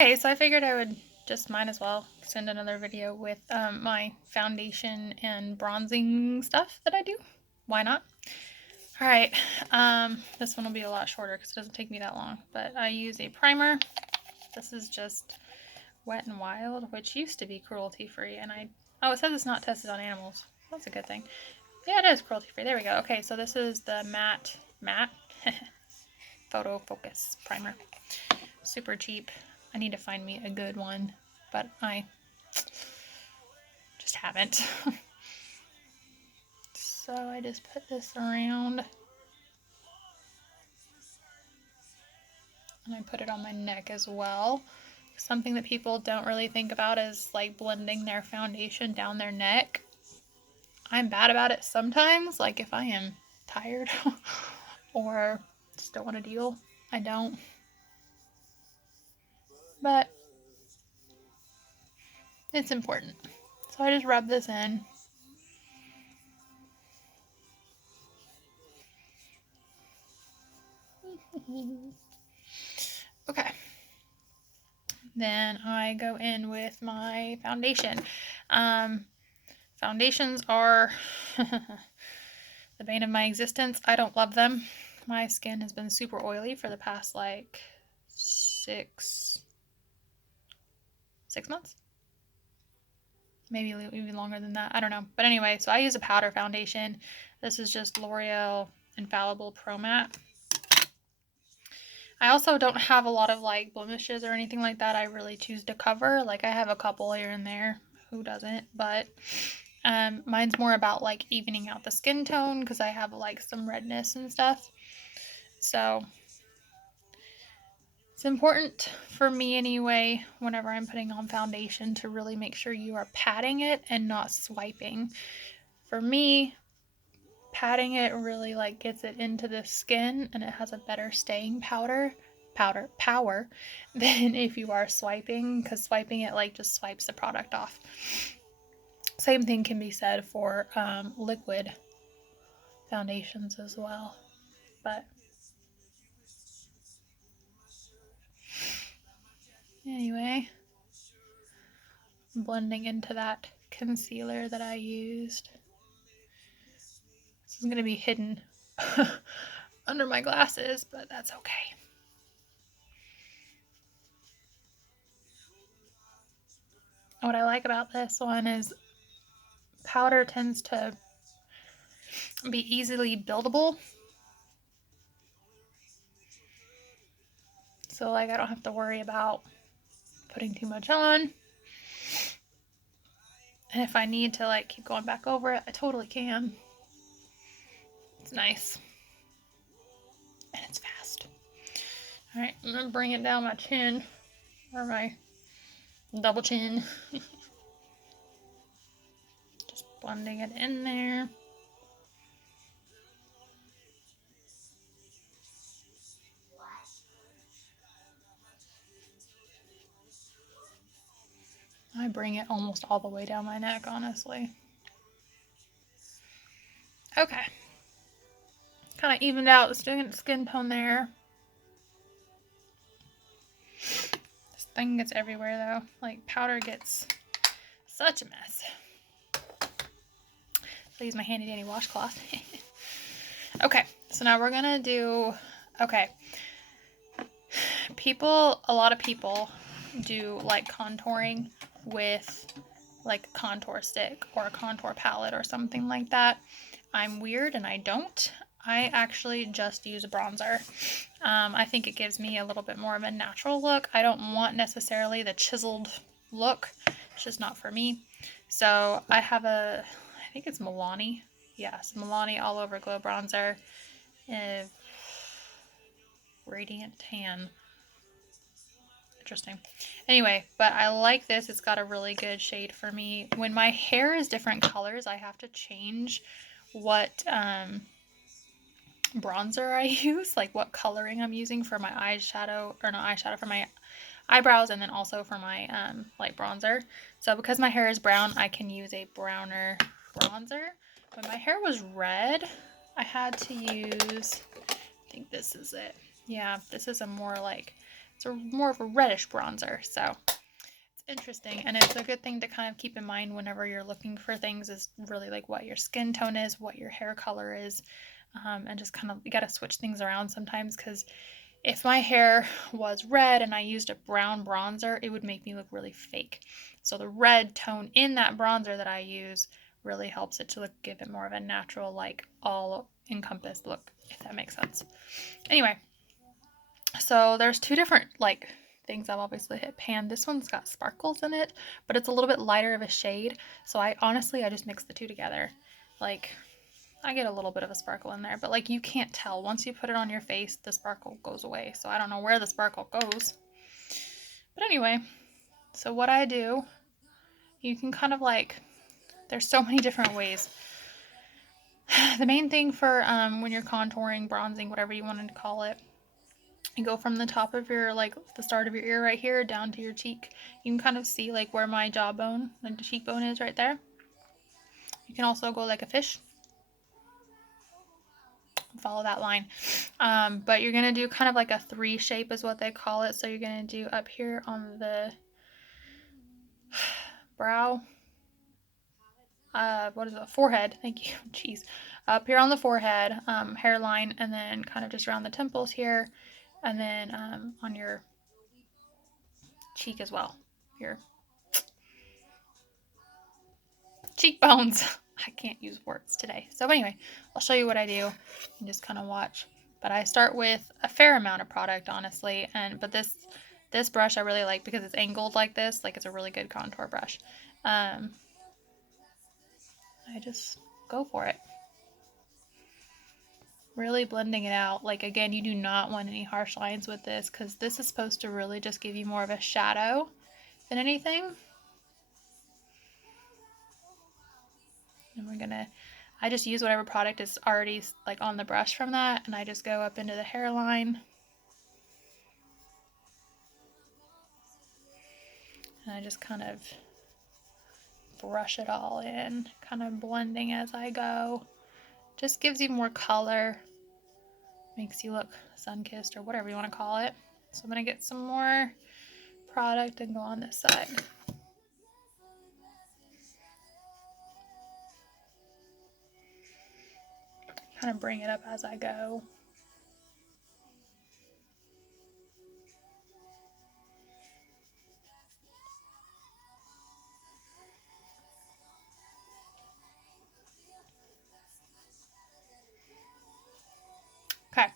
Okay, so I figured I would just might as well send another video with my foundation and bronzing stuff that I do. Why not? All right, this one will be a lot shorter because it doesn't take me that long, but I use a primer. This is just Wet n Wild, which used to be cruelty-free, and oh, it says it's not tested on animals. That's a good thing. Yeah, it is cruelty-free. There we go. Okay, so this is the matte Photo Focus Primer. Super cheap. I need to find me a good one, but I just haven't. So I just put this around and I put it on my neck as well. Something that people don't really think about is like blending their foundation down their neck. I'm bad about it sometimes, like if I am tired or just don't want to deal, I don't. But it's important. So I just rub this in. Okay. Then I go in with my foundation. Foundations are the bane of my existence. I don't love them. My skin has been super oily for the past like 6 months. Maybe even longer than that. I don't know. But anyway, so I use a powder foundation. This is just L'Oreal Infallible Pro Matte. I also don't have a lot of like blemishes or anything like that I really choose to cover. Like I have a couple here and there. Who doesn't? But mine's more about like evening out the skin tone because I have like some redness and stuff. So it's important for me anyway, whenever I'm putting on foundation, to really make sure you are patting it and not swiping. For me, patting it really like gets it into the skin and it has a better staying power than if you are swiping, because swiping it like just swipes the product off. Same thing can be said for liquid foundations as well. But anyway, blending into that concealer that I used. This is going to be hidden under my glasses, but that's okay. What I like about this one is powder tends to be easily buildable. So like I don't have to worry about putting too much on. And if I need to like keep going back over it, I totally can. It's nice. And it's fast. Alright, I'm gonna bring it down my chin, or my double chin. Just blending it in there. I bring it almost all the way down my neck, honestly. Okay. Kind of evened out the skin tone there. This thing gets everywhere though. Like powder gets such a mess. I'll use my handy dandy washcloth. Okay, so now we're gonna do, okay. A lot of people do like contouring with like a contour stick or a contour palette or something like that. I'm weird and I don't. I actually just use a bronzer. I think it gives me a little bit more of a natural look. I don't want necessarily the chiseled look. It's just not for me. So I have I think it's Milani. Yes, Milani All Over Glow Bronzer. Radiant Tan. Interesting. Anyway, but I like this. It's got a really good shade for me. When my hair is different colors, I have to change what bronzer I use, like what coloring I'm using for my eyeshadow, or not eyeshadow, for my eyebrows, and then also for my light bronzer. So because my hair is brown, I can use a browner bronzer. When my hair was red, I had to use, I think this is it. Yeah, this is a more like It's more of a reddish bronzer, so it's interesting, and it's a good thing to kind of keep in mind whenever you're looking for things, is really like what your skin tone is, what your hair color is, and just kind of, you got to switch things around sometimes, because if my hair was red and I used a brown bronzer, it would make me look really fake. So the red tone in that bronzer that I use really helps it to look, give it more of a natural, like all encompassed look, if that makes sense. Anyway, so there's two different like things I've obviously hit pan. This one's got sparkles in it, but it's a little bit lighter of a shade. So I just mix the two together. Like, I get a little bit of a sparkle in there, but like you can't tell. Once you put it on your face, the sparkle goes away. So I don't know where the sparkle goes. But anyway, so what I do, you can kind of like, there's so many different ways. The main thing for when you're contouring, bronzing, whatever you wanted to call it, you go from the top of your, like the start of your ear right here down to your cheek. You can kind of see like where my jawbone, like the cheekbone is right there. You can also go like a fish. Follow that line. But you're going to do kind of like a 3 shape is what they call it. So you're going to do up here on the brow, what is it, forehead, thank you, jeez, up here on the forehead, hairline, and then kind of just around the temples here, and then on your cheek as well, your cheekbones. I can't use words today. So anyway, I'll show you what I do and just kind of watch. But I start with a fair amount of product, honestly, but this brush I really like because it's angled like this, like it's a really good contour brush. I just go for it. Really blending it out. Like, again, you do not want any harsh lines with this because this is supposed to really just give you more of a shadow than anything. And I just use whatever product is already like on the brush from that, and I just go up into the hairline. And I just kind of brush it all in, kind of blending as I go. Just gives you more color, makes you look sun-kissed or whatever you want to call it. So I'm going to get some more product and go on this side. Kind of bring it up as I go. Okay,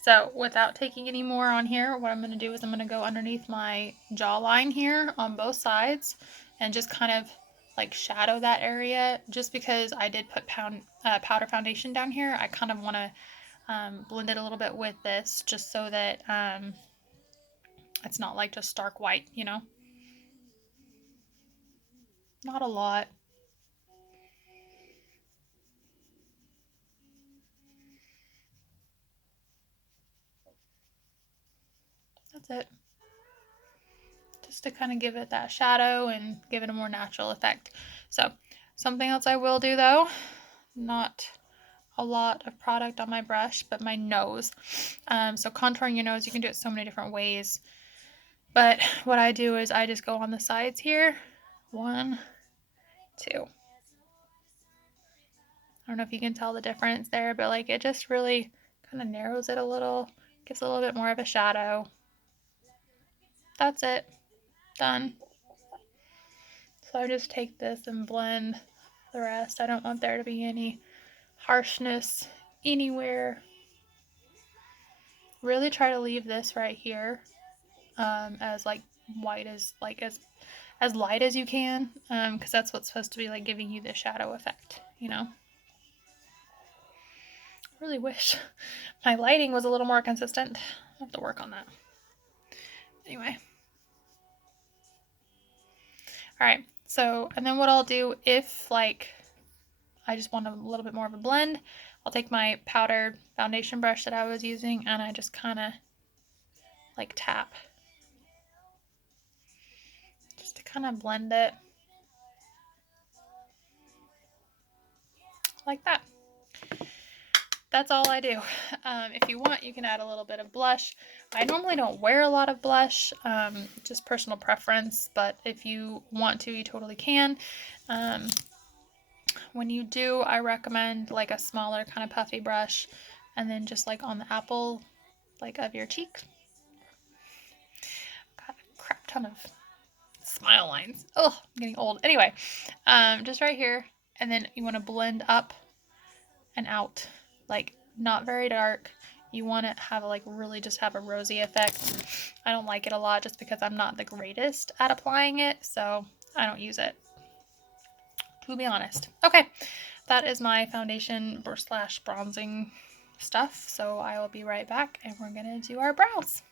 so without taking any more on here, what I'm going to do is I'm going to go underneath my jawline here on both sides and just kind of like shadow that area. Just because I did put powder foundation down here, I kind of want to blend it a little bit with this just so that it's not like just stark white, you know? Not a lot. That's it. Just to kind of give it that shadow and give it a more natural effect. So something else I will do though, not a lot of product on my brush, but my nose. So contouring your nose, you can do it so many different ways. But what I do is I just go on the sides here. 1, 2. I don't know if you can tell the difference there, but like it just really kind of narrows it a little, gives a little bit more of a shadow. That's it. Done. So I just take this and blend the rest. I don't want there to be any harshness anywhere. Really try to leave this right here as like white as as light as you can, because that's what's supposed to be like giving you the shadow effect, you know. Really wish my lighting was a little more consistent. I have to work on that. Anyway. Alright, so, and then what I'll do if, like, I just want a little bit more of a blend, I'll take my powdered foundation brush that I was using and I just kind of, like, tap. Just to kind of blend it. Like that. that's all I do. If you want, you can add a little bit of blush. I normally don't wear a lot of blush, just personal preference, but if you want to, you totally can. When you do, I recommend like a smaller kind of puffy brush, and then just like on the apple like of your cheek. Got a crap ton of smile lines. Oh, I'm getting old. Anyway, just right here, and then you want to blend up and out, like not very dark. You want to have like really just have a rosy effect. I don't like it a lot just because I'm not the greatest at applying it, so I don't use it, to be honest. Okay, that is my foundation slash bronzing stuff, so I will be right back and we're gonna do our brows.